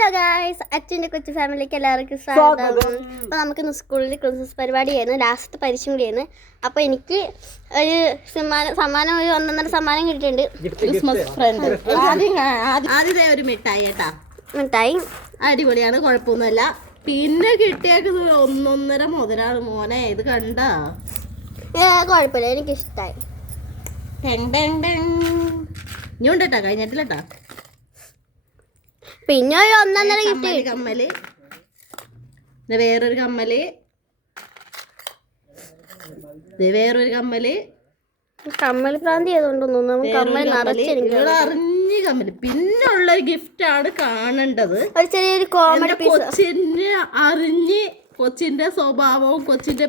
Hello guys അച്ഛന്റെ കൊച്ചു ഫാമിലിക്ക് എല്ലാവർക്കും സ്വാഗതം. അപ്പോൾ നമുക്ക് ഇന്ന് സ്കൂളിൽ ക്രിസ്മസ് പരിപാടിയായിരുന്നു ലാസ്റ്റ് പരീക്ഷയും കൂടിയായിരുന്നു അപ്പോൾ എനിക്ക് ഒരു സമ്മാനം സമ്മാനം ഒരു ഒന്നൊന്നര സമ്മാനം കിട്ടിയിട്ടുണ്ട്. Christmas friend. ആദ്യം ആദ്യം- ആദ്യത്തെ ഒരു മിഠായി കേട്ടാ. മിഠായി? അടിപൊളിയാണ് കുഴപ്പമൊന്നുമല്ല. പിന്നെ കിട്ടിയേക്കുന്നത് ഒന്നൊന്നര മുതലാണ്. മോനെ ഇത് കണ്ട? ഏ, കുഴപ്പമില്ല. എനിക്കിഷ്ടമായി ഇനി ഉണ്ടട്ടാ? കഴിഞ്ഞിട്ടില്ലട്ടാ? പിന്നെ ഒരു ഒന്നൊന്നര ഗിഫ്റ്റ് കമ്മൽ വേറൊരു കമ്മൽ. വേറൊരു കമ്മൽ. കമ്മൽ പ്രാന്തി ചെയ്തുകൊണ്ടൊന്നും നമുക്ക് കമ്മൽ വേറൊരു നിറച്ചെനിക്ക് അറിഞ്ഞ കമ്മൽ. പിന്നെ ഉള്ള ഗിഫ്റ്റ് ആണ് കാണേണ്ടത്. ഒരു ചെറിയൊരു കോമഡി കൊച്ചിനെ അറിഞ്ഞ് കൊച്ചിന്റെ സ്വഭാവവും കൊച്ചിന്റെ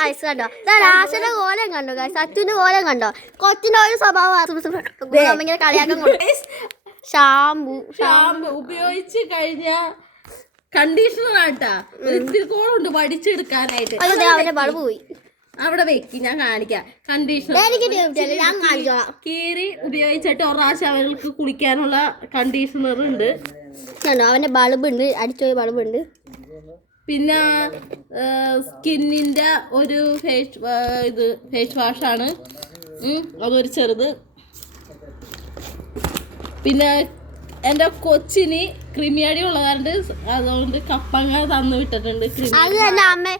ഗൈസ് കണ്ടോ? രാശന്റെ കോലം കണ്ടോ? ഗൈസ് അച്ഛന്റെ കോലം കണ്ടോ? കൊച്ചിന്റെ ഒരു സ്വഭാവം കളിയാക്കാൻ കൊടുക്കും ഷാമ്പു ഷാമ്പു ഉപയോഗിച്ച് കഴിഞ്ഞ കണ്ടീഷണർ ആട്ടാ ഒരു പഠിച്ചെടുക്കാനായിട്ട്. അവന്റെ ബൾബ് പോയി. അവിടെ വെക്കി ഞാൻ കാണിക്കാം. കണ്ടീഷണർ. കീറി ഉപയോഗിച്ചിട്ട് ഒരാഴ്ച അവർക്ക് കുളിക്കാനുള്ള കണ്ടീഷണർ ഉണ്ട് അവന്റെ ബൾബ് ഉണ്ട് അടിച്ചുപോയ ബൾബ് ഉണ്ട് പിന്നെ സ്കിന്നിന്റെ ഒരു ഫേസ് ഇത് ഫേസ് വാഷാണ്. അതൊരു ചെറുത്. പിന്നെ എന്റെ കൊച്ചിന് ക്രിമിയാടി ഉള്ളതാണ്ട് അതുകൊണ്ട് കപ്പങ്ങ തന്നു വിട്ടിട്ടുണ്ട്.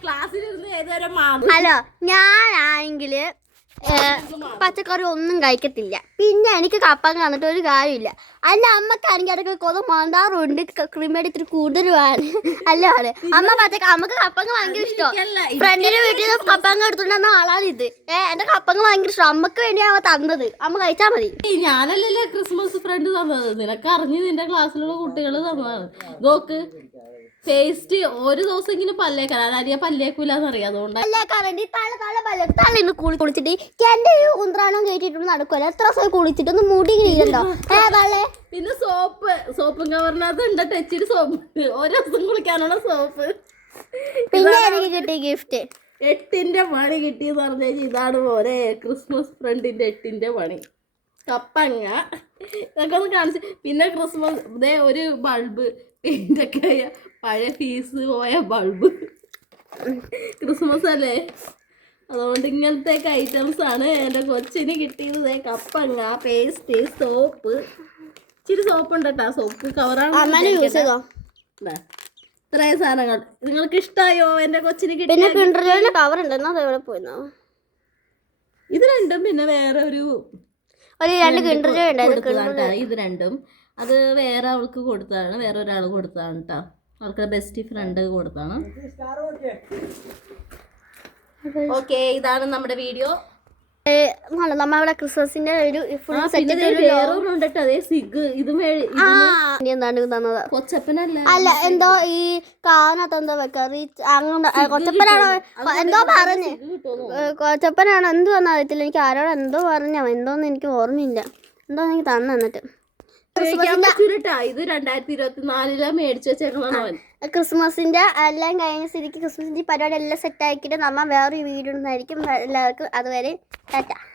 ക്ലാസ്സിലിരുന്ന് ഏതൊരു മാറി? ഹലോ ഞാനാണെങ്കിൽ പച്ചക്കറി ഒന്നും കഴിക്കത്തില്ല. പിന്നെ എനിക്ക് കപ്പ കാണിട്ട് ഒരു കാര്യമില്ല. അല്ല അമ്മക്കാണെങ്കിൽ അതൊക്കെ കൊതു മാന്താറുണ്ട്. ക്രിമേടി ഇത്തിരി കൂടുതലുമാണ്. അല്ല ആണ് അമ്മ പച്ചക്ക അമ്മയ്ക്ക് കപ്പങ്ങ ഭയങ്കര ഇഷ്ടമാണ് ഫ്രണ്ടിന്റെ വീട്ടിൽ നിന്ന് കപ്പങ്ങ എടുത്തുണ്ടെന്ന ആളാണ് ഇത്. ഏഹ് എന്റെ കപ്പങ്ങ ഭയങ്കര ഇഷ്ടം. അമ്മയ്ക്ക് വേണ്ടി അവ തന്നത്. അമ്മ കഴിച്ചാൽ മതി. ഞാനല്ലേ ഞാനല്ലല്ലേ ക്രിസ്മസ് ഫ്രണ്ട് തന്നത്. നിനക്ക് അറിഞ്ഞ് നിന്റെ ക്ലാസ്സിലുള്ള കുട്ടികൾ തന്നതാണ്. നോക്ക് ടേസ്റ്റ് ഒരു ദിവസമെങ്കിലും പല്ലേക്കാൻ അതായത് പല്ലേക്കൂലെന്ന് അറിയാം അതുകൊണ്ട് അല്ല കറണ്ടി തല തല പല്ല തല ഇന്ന് കുളി കുളിച്ചിട്ട് എന്റെ ഒരു ഉന്ത്രാണം കയറ്റിട്ടൊന്നും നടക്കുമല്ലോ എത്ര ദിവസം കുളിച്ചിട്ടൊന്ന് മുടി കിഴിയുണ്ടോ ഏതാളെ പിന്നെ സോപ്പ്. സോപ്പും കവറിനകത്ത് ഉണ്ട്. സോപ്പ് ഒരു ദിവസം കുളിക്കാനുള്ള സോപ്പ്. പിന്നെ എനിക്ക് കിട്ടിയ ഗിഫ്റ്റ്. എട്ടിന്റെ പണി കിട്ടിയെന്ന് പറഞ്ഞു കഴിഞ്ഞാൽ ഇതാണ് പോലെ ക്രിസ്മസ് ഫ്രണ്ടിന്റെ എട്ടിന്റെ പണി. കപ്പങ്ങ. ഇതൊക്കെ ഒന്ന് കാണിച്ച് പിന്നെ ക്രിസ്മസ് ഇതേ ഒരു ബൾബ്. ഇതൊക്കെ പഴയ ഫീസ് പോയ ബൾബ്. ക്രിസ്മസ് അല്ലേ? അതുകൊണ്ട് ഇങ്ങനത്തെ ഐറ്റംസ് ആണ് എന്റെ കൊച്ചിന് കിട്ടിയത്. കപ്പങ്ങ പേസ്റ്റ് സോപ്പ് ഇച്ചിരി സോപ്പ് ഉണ്ട് കേട്ടോ സോപ്പ് കവറാണ് ഇത്രയും സാധനങ്ങൾ. നിങ്ങൾക്ക് ഇഷ്ടമായോ എന്റെ കൊച്ചിന് കിട്ടിയ കവർ ഇത് രണ്ടും പിന്നെ വേറെ ഒരു ഇത് രണ്ടും. അത് വേറെ അവൾക്ക് കൊടുത്തതാണ്. വേറെ ഒരാൾ കൊടുത്തതാണ് കേട്ടോ. അവൾക്ക് ബെസ്റ്റ് ഫ്രണ്ട് കൊടുത്താണ് ഓക്കെ ഇതാണ് നമ്മുടെ വീഡിയോ. നമ്മ അവിടെ ക്രിസ്മസിന്റെ ഒരു ഫുൾ സെറ്റ് ദേ വേറെ ഉണ്ട് ട്ടോ. അതേ സിഗ് ഇത് എന്താണ് തന്നത് കൊച്ചപ്പനല്ല? അല്ല എന്തോ ഈ കാനത്ത് എന്തോ വെക്കാറ് അങ്ങനെ കൊച്ചപ്പനാണോ? എന്തോ പറഞ്ഞു. കൊച്ചപ്പനാണോ? എന്തോ വന്ന അറിയത്തില്ല. എനിക്ക് ആരോട് എന്തോ പറഞ്ഞോ എന്തോന്ന് എനിക്ക് ഓർമ്മയില്ല. എന്തോ എനിക്ക് തന്നിട്ട്. ഇത് രണ്ടായിരത്തി ഇരുപത്തി നാലിലാണ് മേടിച്ചു വെച്ചേക്കുന്നതാണ് അവൻ ക്രിസ്മസിന്റെ എല്ലാം കഴിഞ്ഞ സ്ഥിതിക്ക് ക്രിസ്മസിന്റെ പരിപാടി എല്ലാം സെറ്റാക്കിയിട്ട് നമ്മൾ നമ്മ വേറൊരു വീഡിയോ ഉണ്ടായിരിക്കും എല്ലാവർക്കും അതുവരെ ടാറ്റ.